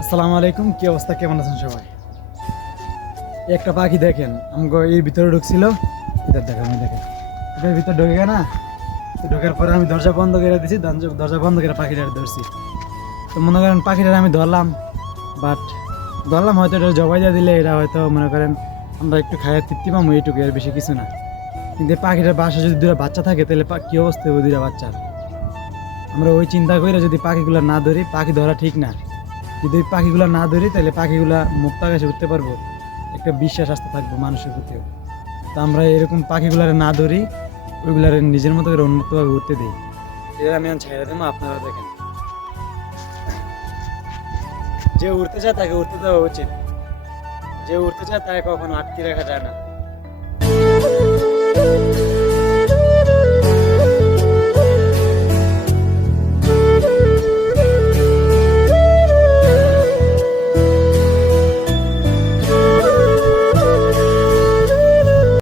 আসসালামু আলাইকুম, কি অবস্থা, কেমন আছেন সবাই? একটা পাখি দেখেন আমাকে এর ভিতরে ঢুকছিল। এটা দেখেন, আমি দেখেন এটার ভিতরে ঢুকে না, তো ঢোকার পরে আমি দরজা বন্ধ করে দিয়েছি, দরজা বন্ধ করে পাখিটা ধরছি। তো মনে করেন পাখিটা আমি ধরলাম, বাট ধরলাম হয়তো এটা জবাই দিয়ে দিলে এটা হয়তো মনে করেন আমরা একটু খাইয়ে তৃপ্তি পাবো, এইটুকু, এর বেশি কিছু না। কিন্তু এই পাখিটার বাসা যদি দুটা বাচ্চা থাকে তাহলে কি অবস্থা হবে দুটা বাচ্চার? আমরা ওই চিন্তা করে যদি পাখিগুলো না ধরি, পাখি ধরা ঠিক না, যদি ওই পাখিগুলো না ধরি তাহলে পাখিগুলা মুক্ত আকাশে উঠতে পারবো, একটা বিশ্বাস আসতে থাকবো মানুষের প্রতিও। তো আমরা এরকম পাখিগুলারে না ধরি, ওইগুলারে নিজের মতো করে উন্মুক্তভাবে উঠতে দিই। এটা আমি ছেড়ে দেবো, আপনারা দেখেন। যে উঠতে চায় তাকে উঠতে দেওয়া উচিত, যে উঠতে চায় তাকে কখনো আটকে রাখা যায় না।